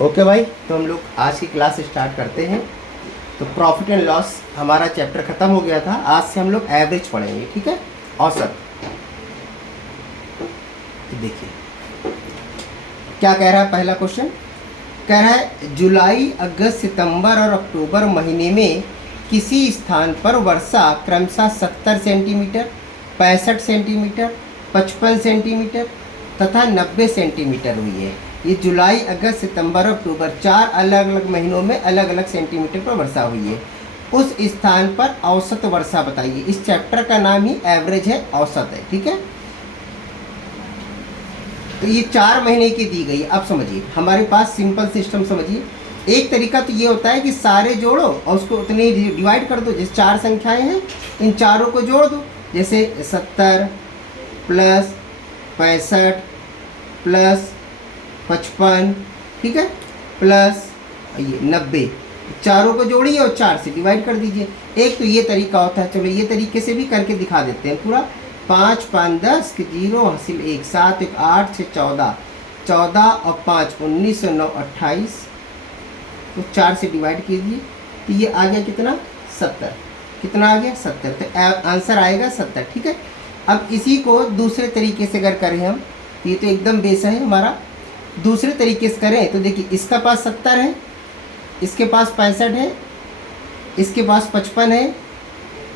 Okay भाई, तो हम लोग आज की क्लास स्टार्ट करते हैं। तो प्रॉफिट एंड लॉस हमारा चैप्टर ख़त्म हो गया था। आज से हम लोग एवरेज पढ़ेंगे, ठीक है, औसत। तो देखिए क्या कह रहा है। पहला क्वेश्चन कह रहा है जुलाई, अगस्त, सितंबर और अक्टूबर महीने में किसी स्थान पर वर्षा क्रमशः 70 सेंटीमीटर, 65 सेंटीमीटर, 55 सेंटीमीटर तथा 90 सेंटीमीटर हुई है। ये जुलाई, अगस्त, सितंबर और अक्टूबर 4 अलग अलग महीनों में अलग अलग सेंटीमीटर पर वर्षा हुई है। उस स्थान पर औसत वर्षा बताइए। इस चैप्टर का नाम ही एवरेज है, औसत है, ठीक है। तो ये 4 महीने की दी गई। अब समझिए हमारे पास सिंपल सिस्टम समझिए। एक तरीका तो ये होता है कि सारे जोड़ो और उसको उतने ही डिवाइड कर दो। जैसे 4 संख्याएं हैं, इन चारों को जोड़ दो। जैसे 70 प्लस 65 प्लस 55, ठीक है, प्लस ये 90, चारों को जोड़िए और 4 से डिवाइड कर दीजिए। एक तो ये तरीका होता है। चलो ये तरीके से भी करके दिखा देते हैं पूरा। 5 5 10 के 0 हासिल 1, 7 1 8 6 14, 14 और 5 19 और 9 28, तो 4 से डिवाइड कीजिए। तो ये आ गया कितना, 70। कितना आ गया, 70। तो आंसर आएगा 70, ठीक है। अब इसी को दूसरे तरीके से अगर करें हम, ये तो एकदम बेस है हमारा। दूसरे तरीके से करें तो देखिए इसका पास 70 है, इसके पास 65 है, इसके पास 55 है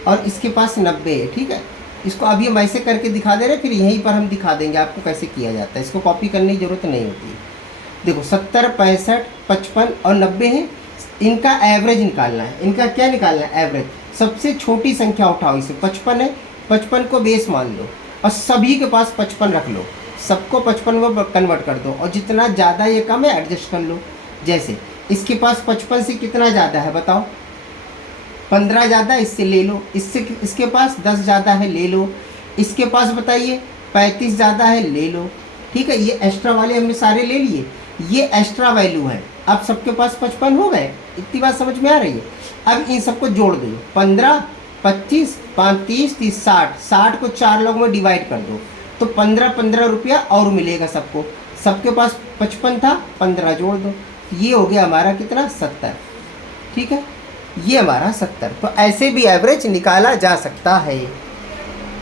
और इसके पास 90 है, ठीक है। इसको अभी हम ऐसे करके दिखा दे रहे हैं, फिर यहीं पर हम दिखा देंगे आपको कैसे किया जाता है। इसको कॉपी करने की ज़रूरत नहीं होती है। देखो 70 65 55 और 90 है। इनका एवरेज निकालना है। इनका क्या निकालना है, एवरेज। सबसे छोटी संख्या उठाओ, इसे 55 है, 55 को बेस मान लो और सभी के पास 55 रख लो। सबको 55 में कन्वर्ट कर दो और जितना ज़्यादा ये कम है एडजस्ट कर लो। जैसे इसके पास 55 से कितना ज़्यादा है बताओ, 15 ज़्यादा, इससे ले लो। इससे इसके पास 10 ज़्यादा है, ले लो। इसके पास बताइए 35 ज़्यादा है, ले लो, ठीक है। ये एक्स्ट्रा वाले हमने सारे ले लिए, ये एक्स्ट्रा वैल्यू है। अब सबके पास 55 हो गए। इतनी बात समझ में आ रही है। अब इन सबको जोड़ दो। 15 25 5 30 30 60, 60 को 4 लोगों में डिवाइड कर दो तो 15 रुपया और मिलेगा सबको। सबके पास 55 था, 15 जोड़ दो। ये हो गया हमारा कितना, 70, ठीक है। ये हमारा 70। तो ऐसे भी एवरेज निकाला जा सकता है।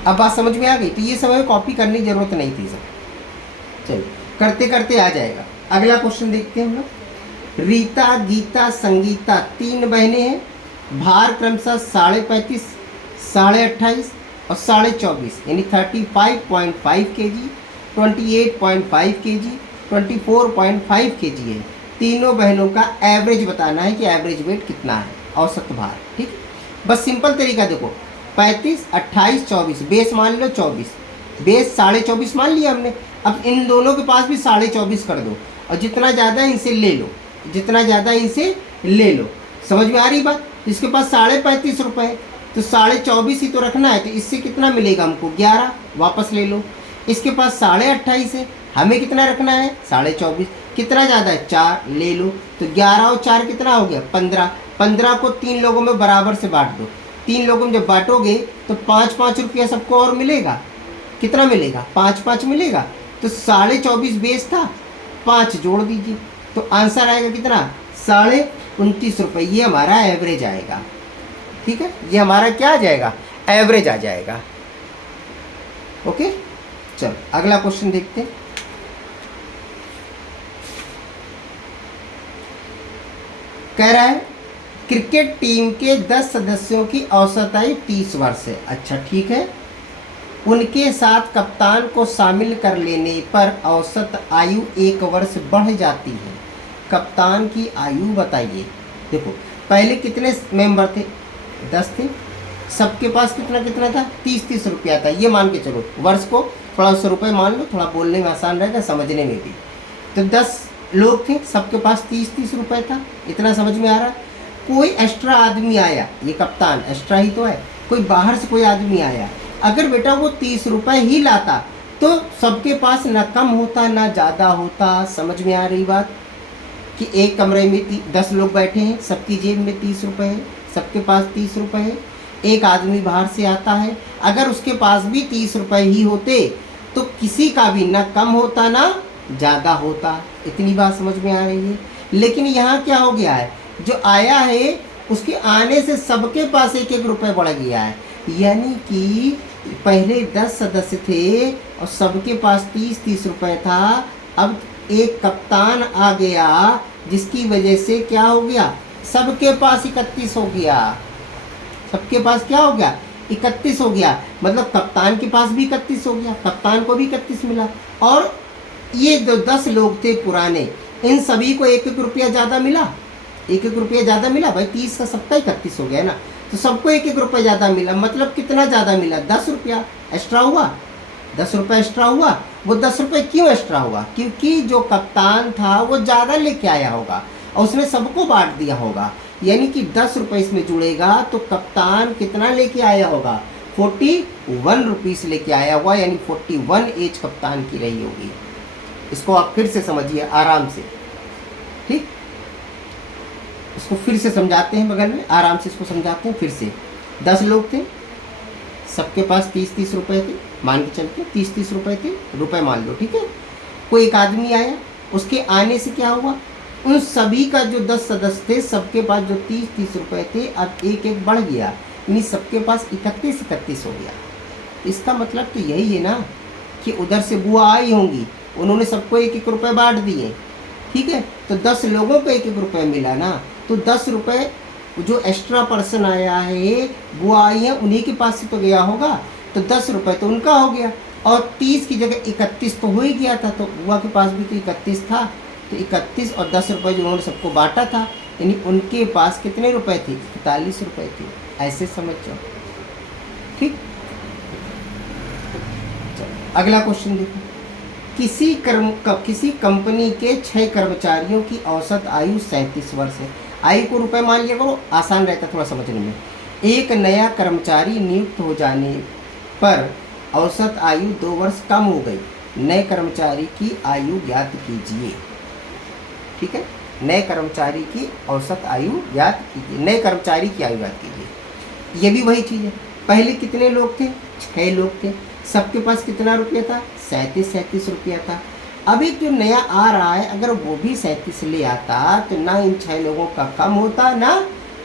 अब बात समझ में आ गई। तो ये सब हमें कॉपी करने की जरूरत नहीं थी सब। चलिए करते करते आ जाएगा। अगला क्वेश्चन देखते हैं हम लोग। रीता, गीता, संगीता 3 बहनें हैं। भार क्रमशः 35.5, 28.5 और 24.5 यानी 35.5 kg, 28.5 kg, 24.5 kg है। तीनों बहनों का एवरेज बताना है कि एवरेज वेट कितना है, औसत भार, ठीक। बस सिंपल तरीका देखो, 35 28 24 बेस मान लो 24, बेस 24.5 मान लिया हमने। अब इन दोनों के पास भी 24.5 कर दो और जितना ज़्यादा इनसे ले लो, जितना ज़्यादा इनसे ले लो। समझ में आ रही बात। इसके पास 35.5 रुपये है तो 24.5 ही तो रखना है। तो इससे कितना मिलेगा हमको, 11, वापस ले लो। इसके पास 28.5 है, हमें कितना रखना है, 24.5। कितना ज़्यादा है, 4, ले लो। तो 11 और 4 कितना हो गया, 15। 15 को 3 लोगों में बराबर से बांट दो। 3 लोगों में जब बांटोगे तो 5 रुपया सबको और मिलेगा। कितना मिलेगा, 5 मिलेगा। तो 24.5 बेस था, 5 जोड़ दीजिए तो आंसर आएगा कितना, 29.5 रुपये। ये हमारा एवरेज आएगा, ठीक है। ये हमारा क्या आ जाएगा, एवरेज आ जाएगा। ओके, चलो अगला क्वेश्चन देखते हैं। कह रहा है क्रिकेट टीम के 10 सदस्यों की औसत आयु 30 वर्ष है। अच्छा ठीक है। उनके साथ कप्तान को शामिल कर लेने पर औसत आयु 1 वर्ष बढ़ जाती है। कप्तान की आयु बताइए। देखो पहले कितने मेंबर थे, 10 थे। सबके पास कितना कितना था, 30 रुपया था। ये मान के चलो, वर्ष को थोड़ा 100 रुपये मान लो, थोड़ा बोलने में आसान रहेगा, समझने में भी। तो 10 लोग थे, सबके पास 30 रुपये था। इतना समझ में आ रहा। कोई एक्स्ट्रा आदमी आया, ये कप्तान एक्स्ट्रा ही तो है, कोई बाहर से कोई आदमी आया, अगर बेटा वो 30 रुपये ही लाता तो सबके पास ना कम होता ना ज़्यादा होता। समझ में आ रही बात कि एक कमरे में 10 लोग बैठे हैं, सबकी जेब में 30 रुपये है, सबके पास 30 रुपये है। एक आदमी बाहर से आता है, अगर उसके पास भी 30 रुपये ही होते तो किसी का भी ना कम होता ना ज़्यादा होता। इतनी बात समझ में आ रही है। लेकिन यहाँ क्या हो गया है, जो आया है उसके आने से सबके पास 1-1 रुपये बढ़ गया है। यानी कि पहले 10 सदस्य थे और सबके पास 30-30 रुपये था। अब एक कप्तान आ गया जिसकी वजह से क्या हो गया, सबके पास 31 हो गया। सबके पास क्या हो गया, 31 हो गया। मतलब कप्तान के पास भी 31 हो गया, कप्तान को भी 31 मिला। और ये जो 10 लोग थे पुराने, इन सभी को 1-1 रुपया ज़्यादा मिला। 1-1 रुपया ज़्यादा मिला भाई, 30 का सबका 31 हो गया ना, तो सबको 1-1 रुपया ज़्यादा मिला। मतलब कितना ज़्यादा मिला, 10 रुपया एक्स्ट्रा हुआ। 10 रुपये एक्स्ट्रा हुआ। वो 10 रुपये क्यों एक्स्ट्रा हुआ, क्योंकि जो कप्तान था वो ज़्यादा लेके आया होगा और उसने सबको बांट दिया होगा। यानी कि 10 रुपये इसमें जुड़ेगा तो कप्तान कितना लेके आया होगा, 41 रुपीज़ लेके आया हुआ। यानी 41 एज कप्तान की रही होगी। इसको आप फिर से समझिए आराम से, ठीक। इसको फिर से समझाते हैं, बगल में आराम से इसको समझाते हैं फिर से। 10 लोग थे, सबके पास 30-30 रुपये थे, मान के चलते 30-30 रुपये थे, रुपये मान लो, ठीक है। कोई एक आदमी आया, उसके आने से क्या हुआ, उन सभी का जो 10 सदस्य थे सबके पास जो 30-30 रुपये थे अब 1-1 बढ़ गया। यानी सबके पास 31-31 हो गया। इसका मतलब तो यही है ना कि उधर से बुआ आई होंगी, उन्होंने सबको 1-1 रुपये बांट दिए, ठीक है। तो 10 लोगों को 1-1 रुपये मिला ना, तो 10 रुपये जो एक्स्ट्रा पर्सन आया है, बुआ आई है, उन्हीं के पास से तो गया होगा। तो 10 रुपये तो उनका हो गया और 30 की जगह 31 तो हो ही गया था। तो बुआ के पास भी तो 31 था, तो 31 और 10 रुपये जो उन्होंने सबको बांटा था, यानी उनके पास कितने रुपए थे, 41 रुपये थे। ऐसे समझ जाओ, ठीक। अगला क्वेश्चन देखो। किसी कंपनी के 6 कर्मचारियों की औसत आयु 37 वर्ष है। आयु को रुपए मान लिया करो, आसान रहता थोड़ा समझने में। एक नया कर्मचारी नियुक्त हो जाने पर औसत आयु 2 वर्ष कम हो गई। नए कर्मचारी की आयु ज्ञात कीजिए, ठीक है। नए कर्मचारी की औसत आयु ज्ञात कीजिए, नए कर्मचारी की आयु ज्ञात कीजिए। ये भी वही चीज़ है। पहले कितने लोग थे, 6 लोग थे, सबके पास कितना रुपया था, 37 रुपया था। अभी जो नया आ रहा है, अगर वो भी 37 ले आता तो ना इन 6 लोगों का कम होता ना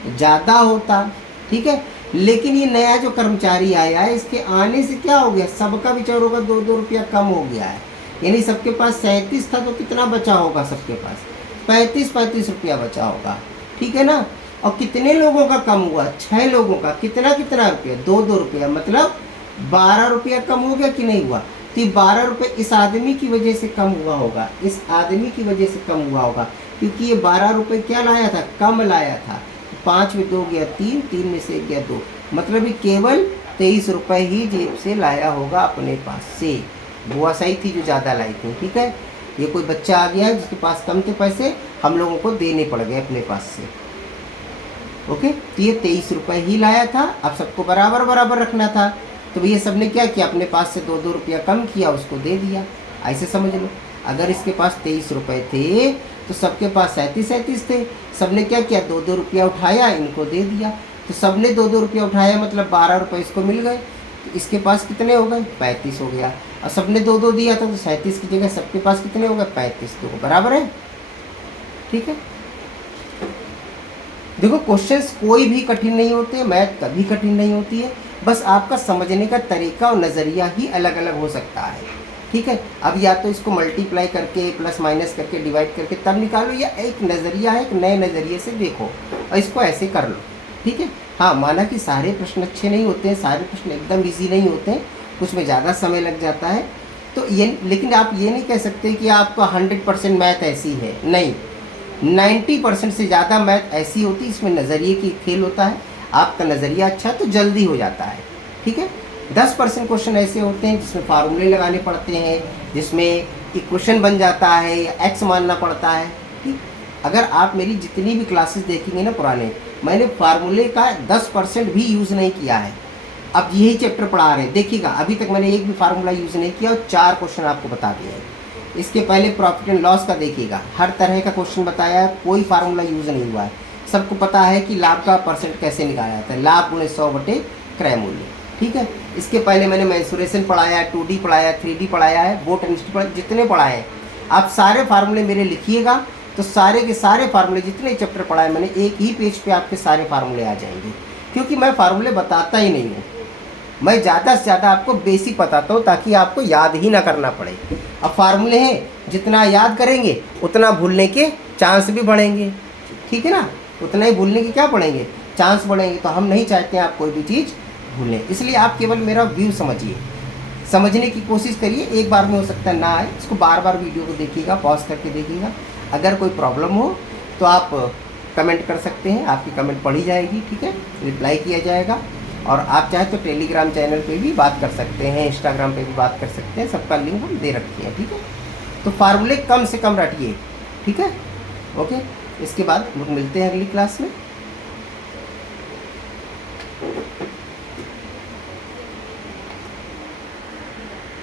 ज़्यादा होता, ठीक है। लेकिन ये नया जो कर्मचारी आया है, इसके आने से क्या हो गया, सबका बेचारों का 2-2 रुपया कम हो गया है। यानी सबके पास 37 था तो कितना बचा होगा, सबके पास 35 रुपया बचा होगा, ठीक है ना। और कितने लोगों का कम हुआ, 6 लोगों का कितना रुपया, 2-2 रुपया, मतलब 12 रुपया कम हो गया कि नहीं हुआ। तो 12 रुपये इस आदमी की वजह से कम हुआ होगा, इस आदमी की वजह से कम हुआ होगा, क्योंकि ये 12 रुपये क्या लाया था, कम लाया था। 5 में 2 गया 3, 3 में से 1 गया 2, मतलब ये केवल 23 रुपये ही जेब से लाया होगा अपने पास से। बुआ सही थी जो ज़्यादा लाई थी, ठीक है। ये कोई बच्चा आ गया जिसके पास कम थे पैसे, हम लोगों को देने पड़ गए अपने पास से, ओके। तो ये 23 रुपये ही लाया था। अब सबको बराबर बराबर रखना था, तो भैया सबने क्या किया, अपने पास से 2-2 रुपया कम किया, उसको दे दिया। ऐसे समझ लो, अगर इसके पास 23 रुपये थे तो सबके पास 37 थे, सबने क्या किया, 2-2 रुपया उठाया, इनको दे दिया। तो सबने 2-2 रुपया उठाया, मतलब 12 रुपये इसको मिल गए। तो इसके पास कितने हो गए, 35 हो गया। और सबने 2-2 दिया था, तो 37 की जगह सबके पास कितने हो गए, 35। तो बराबर है, ठीक है। देखो क्वेश्चंस कोई भी कठिन नहीं होते, मैथ कभी कठिन नहीं होती है, बस आपका समझने का तरीका और नज़रिया ही अलग अलग हो सकता है, ठीक है। अब या तो इसको मल्टीप्लाई करके प्लस माइनस करके डिवाइड करके तब निकालो, या एक नज़रिया है, एक नए नज़रिए से देखो और इसको ऐसे कर लो, ठीक है। हाँ, माना कि सारे प्रश्न अच्छे नहीं होते हैं, सारे प्रश्न एकदम ईजी नहीं होते हैं, कुछ में ज़्यादा समय लग जाता है। तो ये, लेकिन आप ये नहीं कह सकते कि आपका 100% मैथ ऐसी है, नहीं। 90% से ज़्यादा मैथ ऐसी होती है, इसमें नज़रिए की खेल होता है। आपका नज़रिया अच्छा है तो जल्दी हो जाता है, ठीक है। 10% क्वेश्चन ऐसे होते हैं जिसमें फार्मूले लगाने पड़ते हैं, जिसमें इक्वेशन बन जाता है या एक्स मानना पड़ता है, ठीक। अगर आप मेरी जितनी भी क्लासेस देखेंगे ना पुराने, मैंने फार्मूले का 10% भी यूज़ नहीं किया है। अब यही चैप्टर पढ़ा रहे हैं, देखिएगा अभी तक मैंने एक भी फार्मूला यूज़ नहीं किया और 4 क्वेश्चन आपको बता दिए हैं। इसके पहले प्रॉफिट एंड लॉस का देखिएगा, हर तरह का क्वेश्चन बताया है, कोई फार्मूला यूज़ नहीं हुआ है। सबको पता है कि लाभ का परसेंट कैसे निकाला जाता है, लाभ गुणे 100 बटे क्रय मूल्य, ठीक है। इसके पहले मैंने मेंसुरेशन पढ़ाया है, 2D पढ़ाया है, 3D पढ़ाया है, बोट एंड स्टिक पढ़ाया, जितने पढ़ाए हैं आप सारे फार्मूले मेरे लिखिएगा। तो सारे के सारे फार्मूले जितने चैप्टर पढ़ाए मैंने, एक ही पेज पे आपके सारे फार्मूले आ जाएंगे। क्योंकि मैं फार्मूले बताता ही नहीं हूँ, मैं ज़्यादा से ज़्यादा आपको बेसिक बताता हूँ ताकि आपको याद ही ना करना पड़े। अब फार्मूले हैं, जितना याद करेंगे उतना भूलने के चांस भी बढ़ेंगे, ठीक है ना, उतना ही भूलने के क्या बढ़ेंगे, चांस बढ़ेंगे। तो हम नहीं चाहते हैं आप कोई भी चीज़ भूलें, इसलिए आप केवल मेरा व्यू समझिए, समझने की कोशिश करिए। एक बार में हो सकता है ना आए, इसको बार बार वीडियो को देखिएगा, पॉज करके देखिएगा। अगर कोई प्रॉब्लम हो तो आप कमेंट कर सकते हैं, आपकी कमेंट पढ़ी जाएगी, ठीक है, रिप्लाई किया जाएगा। और आप चाहे तो टेलीग्राम चैनल पे भी बात कर सकते हैं, इंस्टाग्राम पे भी बात कर सकते हैं, सबका लिंक हम दे रखे हैं, ठीक है। तो फार्मूले कम से कम रटिए, ठीक है, ओके। इसके बाद मिलते हैं अगली क्लास में।